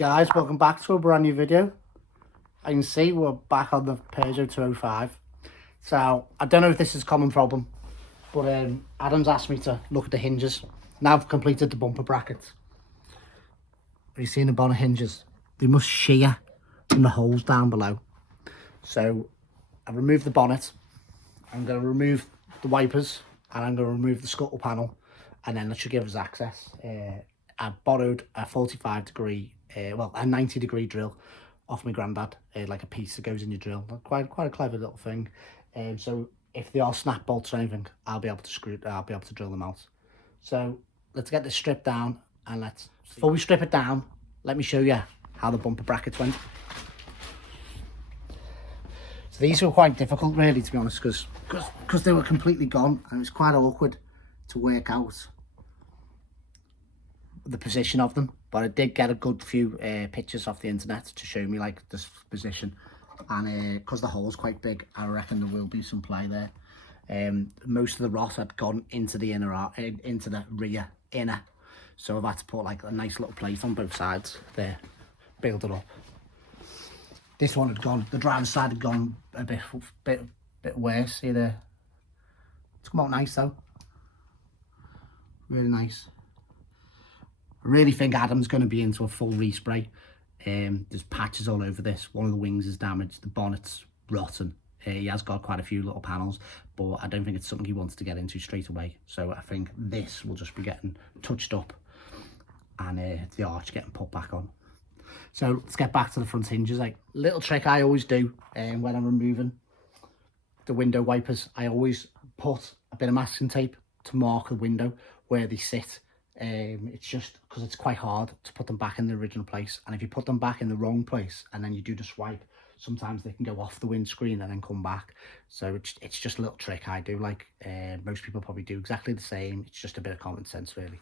Guys, welcome back to a brand new video. I can see we're back on the Peugeot 205. So I don't know if this is a common problem, but Adam's asked me to look at the hinges. Now I've completed the bumper brackets. Have you seen the bonnet hinges? They must shear from the holes down below. So I've removed the bonnet. I'm going to remove the wipers and I'm going to remove the scuttle panel, and then that should give us access. I borrowed a 45 degree, a 90 degree drill off my granddad, like a piece that goes in your drill. Quite a clever little thing. So if they are snap bolts or anything, I'll be able to drill them out. So let's get this stripped down, and before we strip it down, let me show you how the bumper brackets went. So these were quite difficult, really, to be honest, because they were completely gone, and it was quite awkward to work out the position of them. But I did get a good few pictures off the internet to show me like this position, and because the hole's quite big, I reckon there will be some play there. Most of the rot had gone into the into the rear inner, so I've had to put like a nice little plate on both sides there, build it up. This one had gone, the driver's side had gone a bit worse. See there, it's come out nice though, really nice. I really think Adam's going to be into a full respray. There's patches all over this. One of the wings is damaged, the bonnet's rotten. He has got quite a few little panels, but I don't think it's something he wants to get into straight away. So I think this will just be getting touched up, and the arch getting put back on. So let's get back to the front hinges. Like, little trick I always do when I'm removing the window wipers, I always put a bit of masking tape to mark the window where they sit. It's just because it's quite hard to put them back in the original place, and if you put them back in the wrong place and then you do the swipe, sometimes they can go off the windscreen and then come back. So it's just a little trick I do. Like, most people probably do exactly the same. It's just a bit of common sense, really.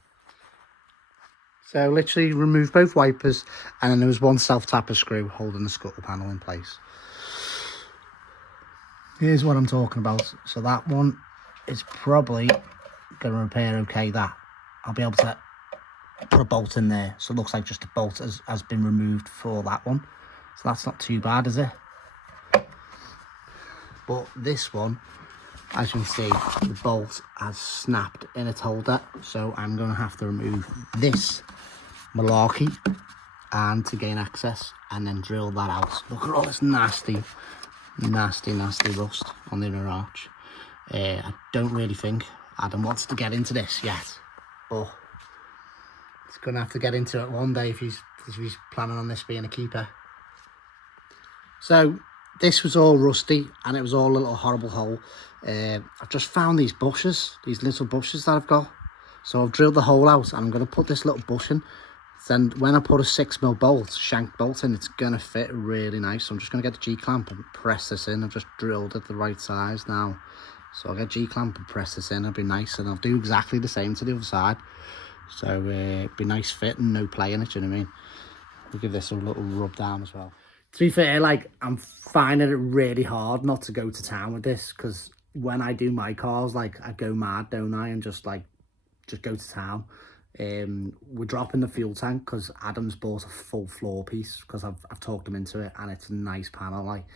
So literally remove both wipers, and then there was one self-tapper screw holding the scuttle panel in place. Here's what I'm talking about. So that one is probably going to repair okay. That I'll be able to put a bolt in there, so it looks like just a bolt has been removed for that one. So that's not too bad, is it? But this one, as you can see, the bolt has snapped in its holder, so I'm going to have to remove this malarkey and to gain access, and then drill that out. Look at all this nasty rust on the inner arch. I don't really think Adam wants to get into this yet, but he's going to have to get into it one day if he's planning on this being a keeper. So this was all rusty, and it was all a little horrible hole. I've just found these bushes, these little bushes that I've got. So I've drilled the hole out, and I'm going to put this little bush in. Then when I put a 6mm bolt, shank bolt in, it's going to fit really nice. So I'm just going to get the G-clamp and press this in. I've just drilled it the right size now. So I'll get G-clamp and press this in. It'll be nice, and I'll do exactly the same to the other side. So it'll be nice fit and no play in it, you know what I mean? We'll give this a little rub down as well. To be fair, like, I'm finding it really hard not to go to town with this, because when I do my cars, like, I go mad, don't I, and just go to town. We're dropping the fuel tank because Adam's bought a full floor piece, because I've talked him into it, and it's a nice panel, like,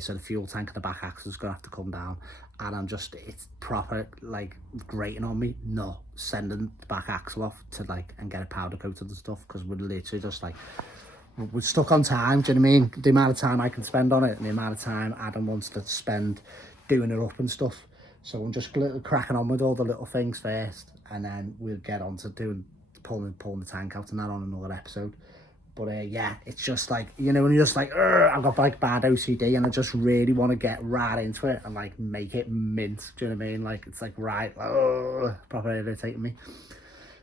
so the fuel tank and the back axle is gonna have to come down, and it's proper like grating on me not sending the back axle off to and get a powder coated and stuff, because we're literally just we're stuck on time. Do you know what I mean? The amount of time I can spend on it and the amount of time Adam wants to spend doing it up and stuff. So I'm just cracking on with all the little things first, and then we'll get on to pulling the tank out and that on another episode. But yeah, it's just like, you know, when you're just like, I've got like bad OCD, and I just really want to get right into it and like make it mint. Do you know what I mean? Like, it's like, right, proper irritating me.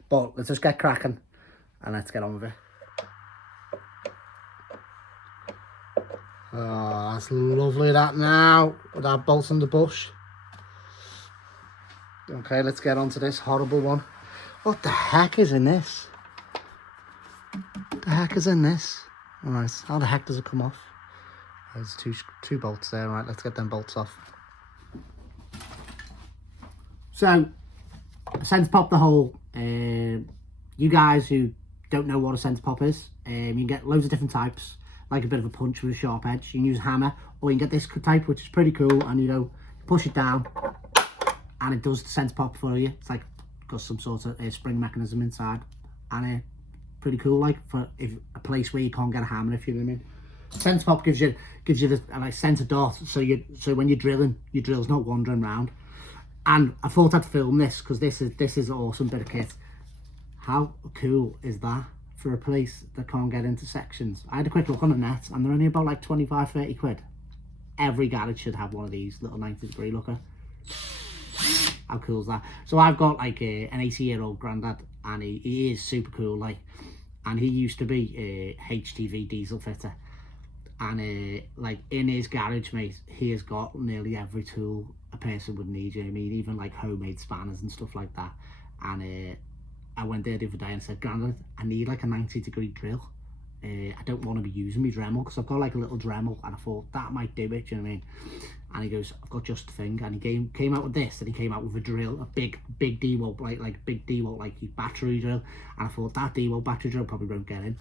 But let's just get cracking and let's get on with it. Oh, that's lovely, that now, with that bolt in the bush. Okay, let's get on to this horrible one. What the heck is in this? What the heck is in this? All right, how the heck does it come off? There's two bolts there. All right, let's get them bolts off. So, I sent to pop the hole. You guys who don't know what a centre pop is, you can get loads of different types, like a bit of a punch with a sharp edge. You can use a hammer, or you can get this type, which is pretty cool, and you know, push it down and it does the centre pop for you. It's like got some sort of spring mechanism inside, and pretty cool, like for if a place where you can't get a hammer, if you know what I mean. Centre pop gives you the like centre dot, so when you're drilling, your drill's not wandering around. And I thought I'd film this because this is an awesome bit of kit. How cool is that for a place that can't get into sections? I had a quick look on the net and they're only about like 25-30 quid. Every garage should have one of these little 90-degree looker. How cool is that? So I've got like an 80-year-old granddad, and he is super cool, like, and he used to be a HTV diesel fitter, and like in his garage, mate, he has got nearly every tool a person would need, you know what I mean, even like homemade spanners and stuff like that. And I went there the other day and said, Grandad, I need like a 90-degree drill. I don't want to be using my Dremel because I've got like a little Dremel, and I thought that might do it, you know what I mean. And he goes, I've got just the thing. And he came out with this, and he came out with a drill, a big DeWalt, like big DeWalt, like battery drill. And I thought that DeWalt battery drill probably won't get in,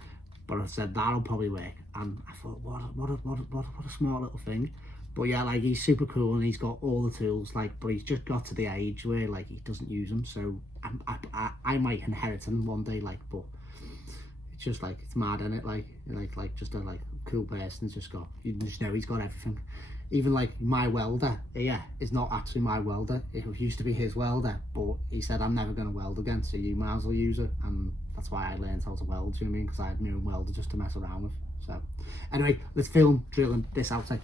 but I said that'll probably work. And I thought, what a smart little thing. But yeah, like, he's super cool and he's got all the tools, like, but he's just got to the age where like he doesn't use them. So I might inherit him one day, like, but it's just like, it's mad, isn't it? Like just a like cool person. Just got, you just know he's got everything. Even like my welder, yeah, is not actually my welder. It used to be his welder, but he said, I'm never going to weld again, so you might as well use it. And that's why I learned how to weld, do you know what I mean? Because I had my own welder just to mess around with. So anyway, let's film drilling this outside.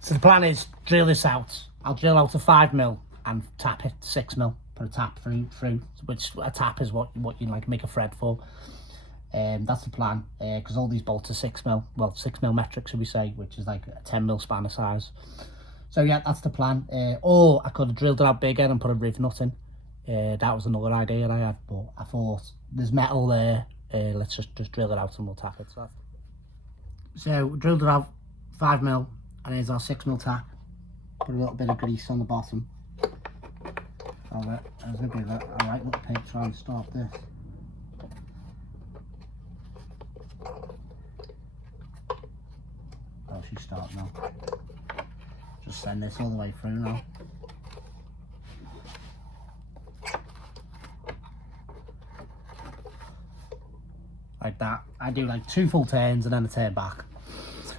So the plan is drill this out. I'll drill out a 5mm and tap it 6mm. Put a tap through, which a tap is what you like make a thread for. That's the plan, because all these bolts are 6mm, well 6mm metric should we say, which is like a 10mm spanner size. So yeah, that's the plan. Or I could have drilled it out bigger and put a riv nut in. That was another idea I had, but I thought there's metal there. Let's just drill it out and we'll tap it. So we drilled it out 5mm, and here's our 6mm tap. Put a little bit of grease on the bottom. Alright, there's a bit of a alright little pig trying to start this. Oh, she's starting now. Just send this all the way through now. Like that. I do like 2 full turns and then a turn back.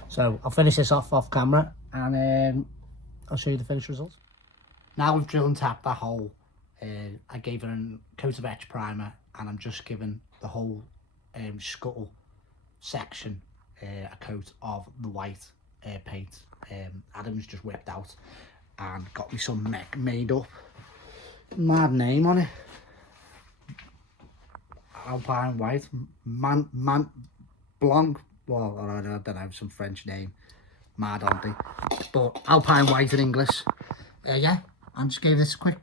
So I'll finish this off camera, and I'll show you the finished results. Now we've drilled and tapped that hole. I gave it a coat of etch primer, and I'm just giving the whole scuttle section a coat of the white paint. Adam's just whipped out and got me some made up mad name on it. Alpine white, man blanc. Well, I don't know, some French name, mad auntie, but Alpine white in English. Yeah, and just gave this a quick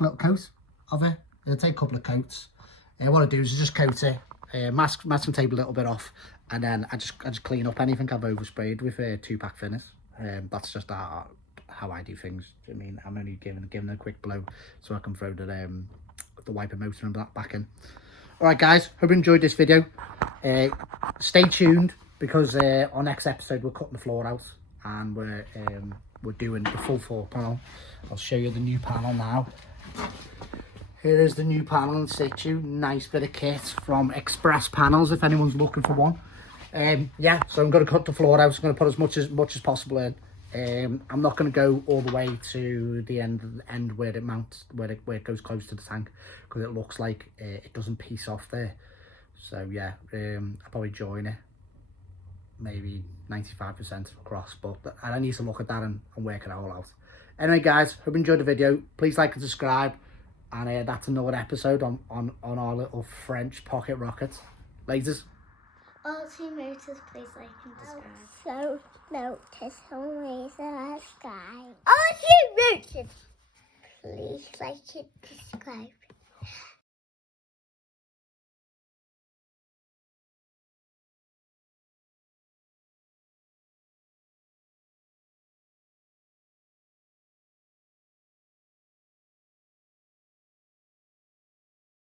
little coat of it. It'll take a couple of coats. What I do is I just coat it, masking tape a little bit off, and then I just clean up anything I've oversprayed with a 2-pack finish. That's just how I do things. I mean, I'm only giving it a quick blow so I can throw the wiper motor and that back in. All right, guys, hope you enjoyed this video. Stay tuned, because our next episode we're cutting the floor out, and we're doing the full floor panel. I'll show you the new panel now. Here is the new panel in situ. Nice bit of kit from Express Panels, if anyone's looking for one. Yeah, so I'm going to cut the floor out. I'm going to put as much as possible in. I'm not going to go all the way to the end where it mounts, where it goes close to the tank, because it looks like it doesn't piece off there. So yeah, I'll probably join it maybe 95% across, but I need to look at that and work it all out. Anyway, guys, hope you enjoyed the video. Please like and subscribe, and that's another episode on our little French pocket rocket. Laters. Oh, 2 motors, please, I can describe. So, notice only the sky. Oh, 2 motors, please, like it describe.